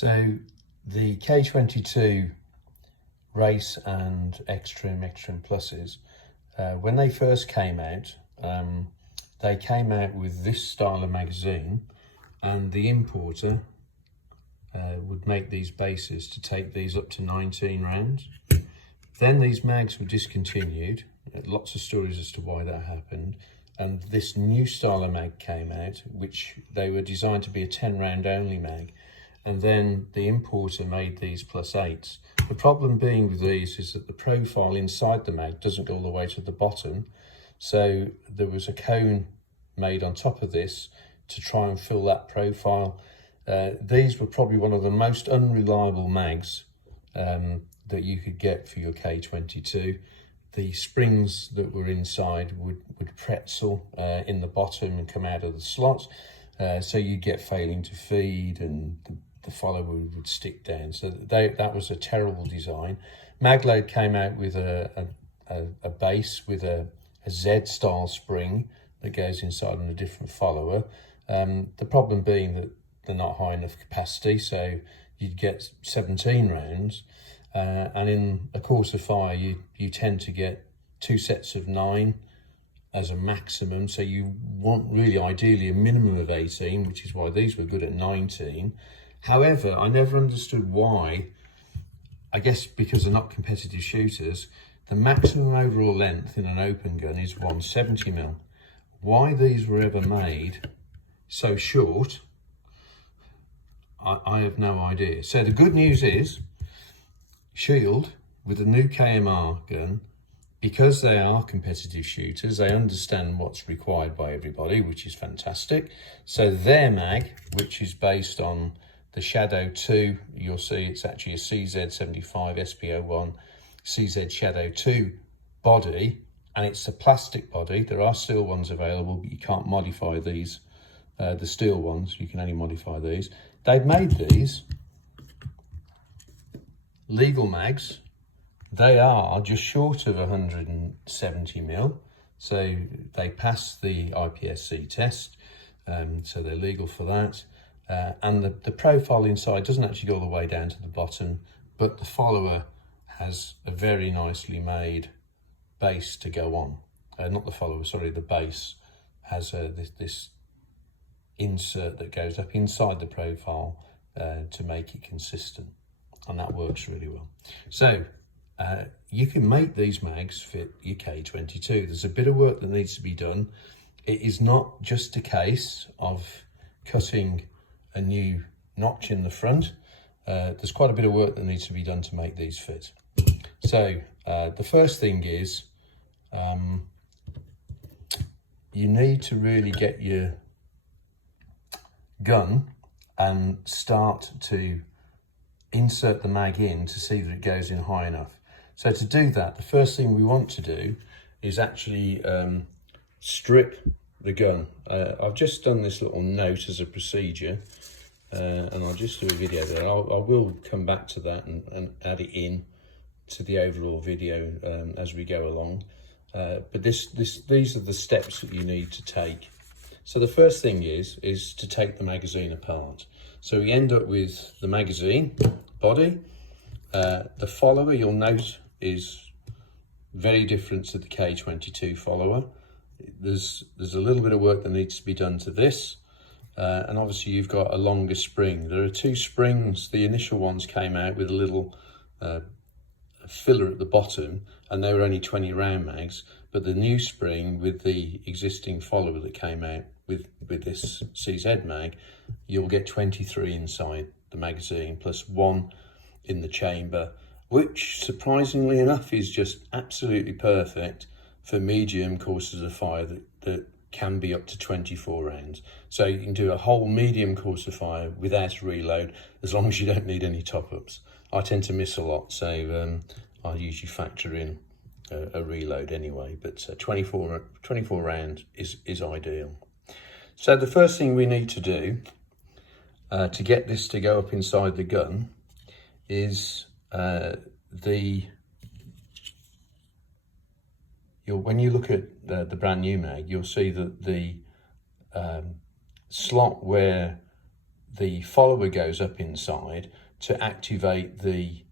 So the K22 Race and Extreme Pluses, when they first came out, they came out with this style of magazine, and the importer would make these bases to take these up to 19 rounds. Then these mags were discontinued. Lots of stories as to why that happened. And this new style of mag came out, which they were designed to be a 10 round only mag. And then the importer made these +8s. The problem being with these is that the profile inside the mag doesn't go all the way to the bottom. So there was a cone made on top of this to try and fill that profile. These were probably one of the most unreliable mags that you could get for your K22. The springs that were inside would pretzel in the bottom and come out of the slots. So you'd get failing to feed, and the follower would stick down. So that was a terrible design. Magload came out with a base with a Z style spring that goes inside on a different follower. The problem being that they're not high enough capacity, so you'd get 17 rounds. And in a course of fire, you tend to get 2 sets of 9 as a maximum. So you want really ideally a minimum of 18, which is why these were good at 19. However, I never understood why, I guess because they're not competitive shooters, the maximum overall length in an open gun is 170mm. Why these were ever made so short, I have no idea. So the good news is, Shield, with the new KMR gun, because they are competitive shooters, they understand what's required by everybody, which is fantastic. So their mag, which is based on the Shadow 2, you'll see it's actually a CZ75 SP01 CZ Shadow 2 body, and it's a plastic body. There are steel ones available, but you can't modify these. The steel ones, you can only modify these. They've made these legal mags. They are just short of 170mm, so they pass the IPSC test, so they're legal for that. And the profile inside doesn't actually go all the way down to the bottom, but the follower has a very nicely made base to go on. Not the follower, sorry, the base has this insert that goes up inside the profile to make it consistent, and that works really well. So you can make these mags fit your K22. There's a bit of work that needs to be done. It is not just a case of cutting a new notch in the front. There's quite a bit of work that needs to be done to make these fit. So the first thing is you need to really get your gun and start to insert the mag in to see that it goes in high enough. So to do that, the first thing we want to do is actually strip the gun. I've just done this little note as a procedure, and I'll just do a video there. I will come back to that and add it in to the overall video as we go along. But these are the steps that you need to take. So the first thing is to take the magazine apart. So we end up with the magazine body. The follower, you'll note, is very different to the K22 follower. There's a little bit of work that needs to be done to this. And obviously you've got a longer spring. There are 2 springs. The initial ones came out with a little filler at the bottom, and they were only 20 round mags. But the new spring with the existing follower that came out with this CZ mag, you'll get 23 inside the magazine, plus 1 in the chamber, which surprisingly enough is just absolutely perfect for medium courses of fire that can be up to 24 rounds. So you can do a whole medium course of fire without a reload, as long as you don't need any top-ups. I tend to miss a lot, so I usually factor in a reload anyway, but 24 rounds is ideal. So the first thing we need to do to get this to go up inside the gun is when you look at the brand new mag, you'll see that the slot where the follower goes up inside to activate the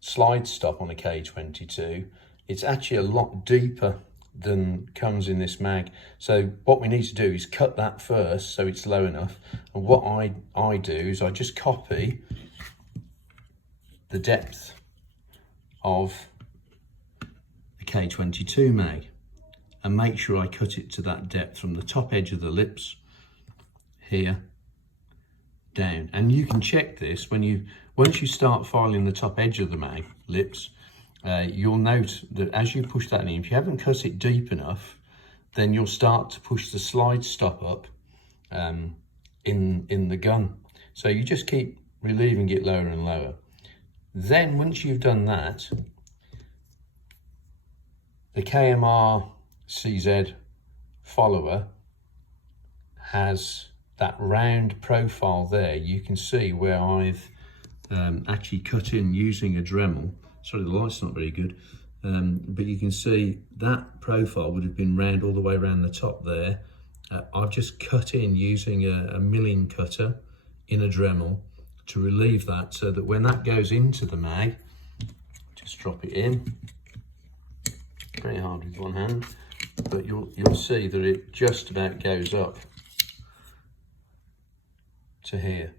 slide stop on a K22. It's actually a lot deeper than comes in this mag. So what we need to do is cut that first so it's low enough. And what I do is I just copy the depth of the K22 mag and make sure I cut it to that depth from the top edge of the lips here down. And you can check this once you start filing the top edge of the mag lips. You'll note that as you push that in, if you haven't cut it deep enough, then you'll start to push the slide stop up in the gun. So you just keep relieving it lower and lower. Then once you've done that, the KMR CZ follower has that round profile there. You can see where I've actually cut in using a Dremel. Sorry, the light's not very good, but you can see that profile would have been round all the way around the top there. I've just cut in using a milling cutter in a Dremel to relieve that, so that when that goes into the mag, just drop it in. Very hard with one hand, but you'll see that it just about goes up to here,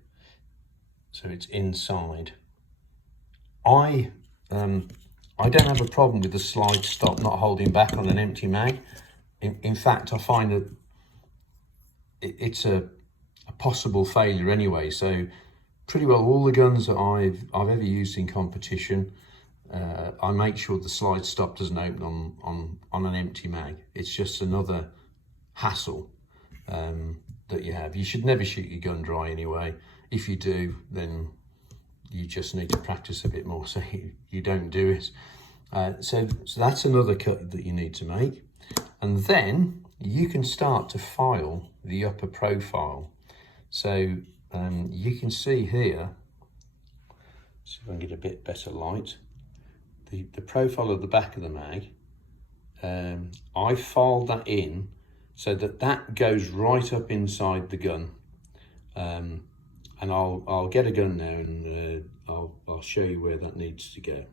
so it's inside. I don't have a problem with the slide stop not holding back on an empty mag. In fact, I find that it's a possible failure anyway. So pretty well all the guns that I've ever used in competition, I make sure the slide stop doesn't open on an empty mag. It's just another hassle that you have. You should never shoot your gun dry anyway. If you do, then you just need to practice a bit more so you don't do it. So that's another cut that you need to make. And then you can start to file the upper profile. So you can see here, see if I can get a bit better light, the profile of the back of the mag. I filed that in so that goes right up inside the gun. And I'll get a gun now and I'll show you where that needs to go.